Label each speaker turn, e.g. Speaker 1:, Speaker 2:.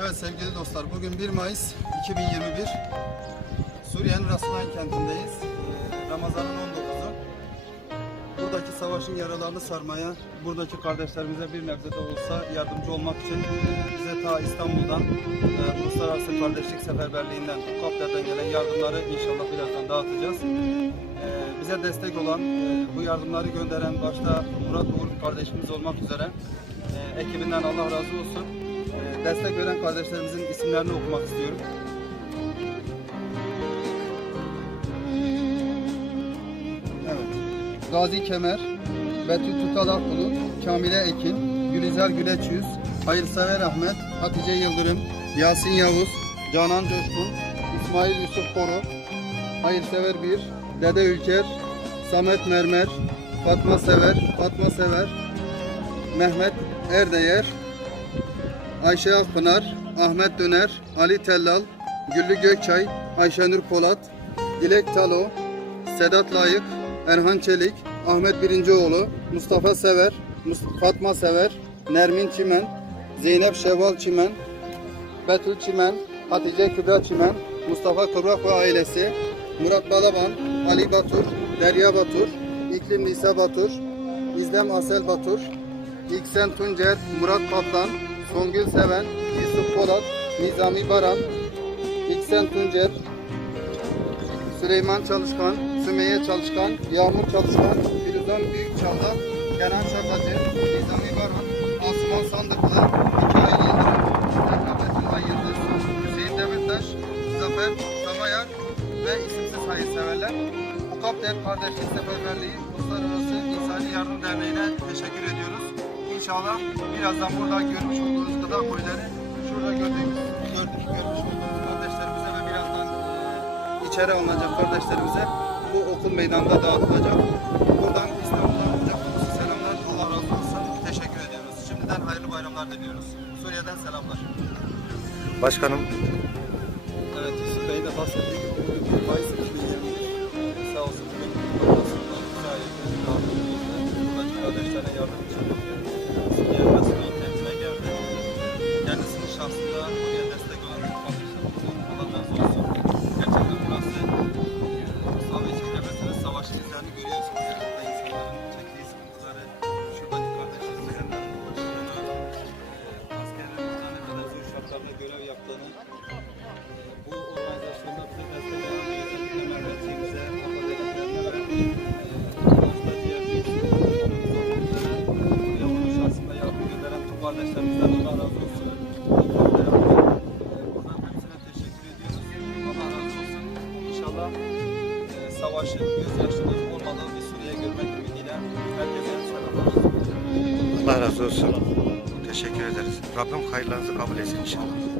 Speaker 1: Evet sevgili dostlar, bugün 1 Mayıs 2021. Suriye'nin Rasulayn kentindeyiz. Ee, Ramazan'ın 19'u. Buradaki savaşın yaralarını sarmaya, buradaki kardeşlerimize bir nebze de olsa yardımcı olmak için bize ta İstanbul'dan, e, Uluslararası Kardeşlik Seferberliği'nden, UKAP'ten gelen yardımları inşallah birazdan dağıtacağız. Ee, bize destek olan, bu yardımları gönderen başta Murat Uğur kardeşimiz olmak üzere ekibinden Allah razı olsun. Destek veren kardeşlerimizin isimlerini okumak istiyorum. Evet. Gazi Kemer, Betül Tutalak Bulut, Kamile Ekin, Gülizar Güleç Yüz, Hayırsever Ahmet, Hatice Yıldırım, Yasin Yavuz, Canan Coşkun, İsmail Yusuf Koro, Hayırsever Bir, Dede Ülker, Samet Mermer, Fatma Sever, Fatma Sever, Mehmet Erdeyer, Ayşe Akpınar, Ahmet Döner, Ali Tellal, Güllü Gökçay, Ayşenur Polat, Dilek Talo, Sedat Layık, Erhan Çelik, Ahmet Birincioğlu, Mustafa Sever, Fatma Sever, Nermin Çimen, Zeynep Şevval Çimen, Betül Çimen, Hatice Kübra Çimen, Mustafa Kıvrak ve ailesi, Murat Balaban, Ali Batur, Derya Batur, İklim Nisa Batur, İzlem Asel Batur, İksen Tuncer, Murat Kaplan, Songül Seven, Yusuf Polat, Nizami Baran, İksen Tuncer, Süleyman Çalışkan, Sümeyye Çalışkan, Yağmur Çalışkan, Firuzan Büyükçalda, Kenan Şakacı, Nizami Baran, Asuman Sandıklı, Hikaye Yıldırım, Zekabetullah Yıldız, Hüseyin Demirtaş, Zafer Tamayar ve isimsiz hayırseverler. Ukapter Kardeşlik Seferberliği Uluslararası İnsani Yardım Derneği'ne teşekkür ediyoruz. İnşallah birazdan burada görmüş olduğunuz gıda koyları şurada gördüğümüz, gördük, görmüş olduğumuz kardeşlerimize ve birazdan e, içeri alınacak kardeşlerimize bu okul meydanında dağıtılacak. Buradan İstanbul'dan kucak dolusu selamlar. Allah razı olsun. Teşekkür ediyoruz. Şimdiden hayırlı bayramlar diliyoruz. Suriye'den selamlar.
Speaker 2: Başkanım
Speaker 1: Evet Yusuf Bey de bugün Mayıs bir buraya onun şahsında yardım gönderen tüm kardeşlerimizden Allah razı olsun. E, Buradan hepsine teşekkür ediyoruz. Allah razı olsun. İnşallah e, savaşın gözyaşının olmadığı bir Suriye görmek ümidiyle herkese.
Speaker 2: Allah razı olsun. Teşekkür ederiz. Rabbim hayırlarınızı kabul etsin inşallah.